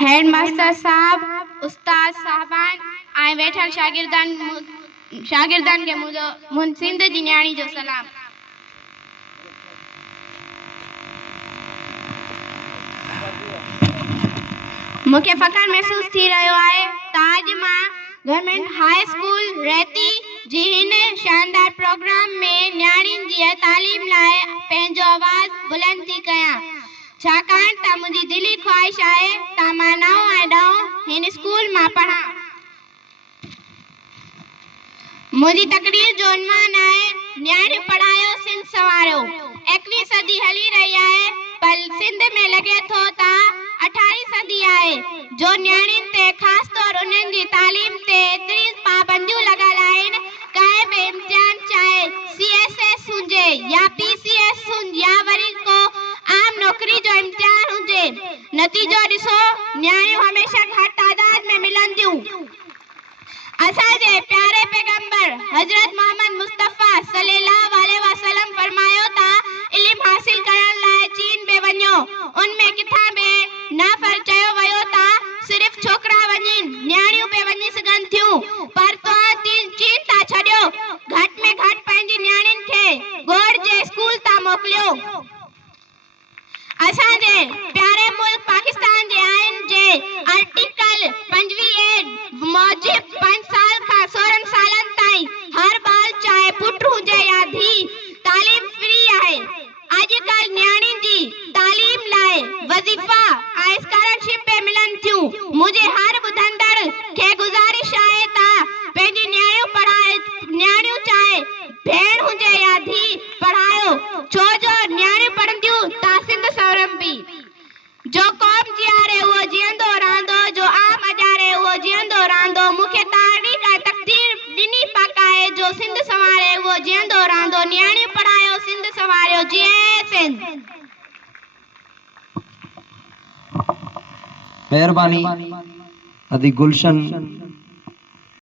Head master साहब, उस्ताद साहबान ऐं वेठल शागिर्दनि खे मुंहिंजो सिंध जी न्याणी जो सलाम। मूंखे फ़ख्र महसूस थी रहियो आहे त अॼु मां गवर्नमेंट हाई स्कूल रेती जी हिन शानदार प्रोग्राम में न्याणियुनि जी तालीम लाइ पंहिंजो आवाज़ बुलंद थी कयां, छाकाणि त मुंहिंजी दिली ख़्वाहिश आहे त मां 9 ऐं 10 हिन स्कूल मां पढ़ां। मुंहिंजी तकरीर जो उन्वान आहे न्याणियूं पढ़ायो सिंध संवारियो। 21वीं सदी हली रही आहे पर सिंध में लॻे थो त 18वीं सदी आहे जो न्याणियुनि ते ख़ासि तौर उन्हनि जी तालीम ते एतिरी पाबंदियूं लॻल आहिनि। कंहिं बि इम्तिहान चाहे CSS हुजे या PCS हुजे या वरी को आम नौकरी जो इम्तिहान हुजे, नतीजो ॾिसो न्याणियूं हमेशह घटि तादाद में मिलंदियूं। असांजे प्यारे पैगंबर हजरत मोहम्मद मुस्तफ़ा सल्लल्लाहु अलैहि वसल्लम फरमायो था, इल्म हासिल करण लाइ चीन में वञो, उनमें किथां बि न चयो वियो था सिर्फ़ छोकिरा वञनि, न्याणियूं बि वञी सघनि थियूं, पर तव्हां चीन था छॾियो, घटि में घटि पंहिंजी न्याणियुनि खे ॻोड़ जे स्कूल था मोकिलियो। असांजे प्यारे मुल्क पाकिस्तान जे आइन जे आर्टिकल 25A मूजिब 5 साल खां 16 सालनि ताईं हर ॿार चाहे पुट हुजे या धी तालीम फ्री आहे। अॼुकल्ह न्याणियुनि जी तालीम लाइ वज़ीफ़ा ऐं स्कॉलरशिप पे मिलनि थियूं। मुंहिंजे हर ॿुधंदड़ खे गुज़ारिश आहे त पंहिंजी न्याणियूं चाहे भेण हुजे या धी पढ़ायो, छो जो न्याणियूं पढ़ंदियूं त सिंध सवरंदी। जो क़ौम जीआरे उहो जीअंदो रहंदो, जो आम अजारे उहो जीअंदो रहंदो। मूंखे तारीख़ ऐं तक़दीर ॾिनी पक आहे, जो सिंध संवारे उहो जीअंदो रहंदो। न्याणियूं पढ़ायो सिंध संवारियो। जय सिंध। मेहरबानी अदी गुलशन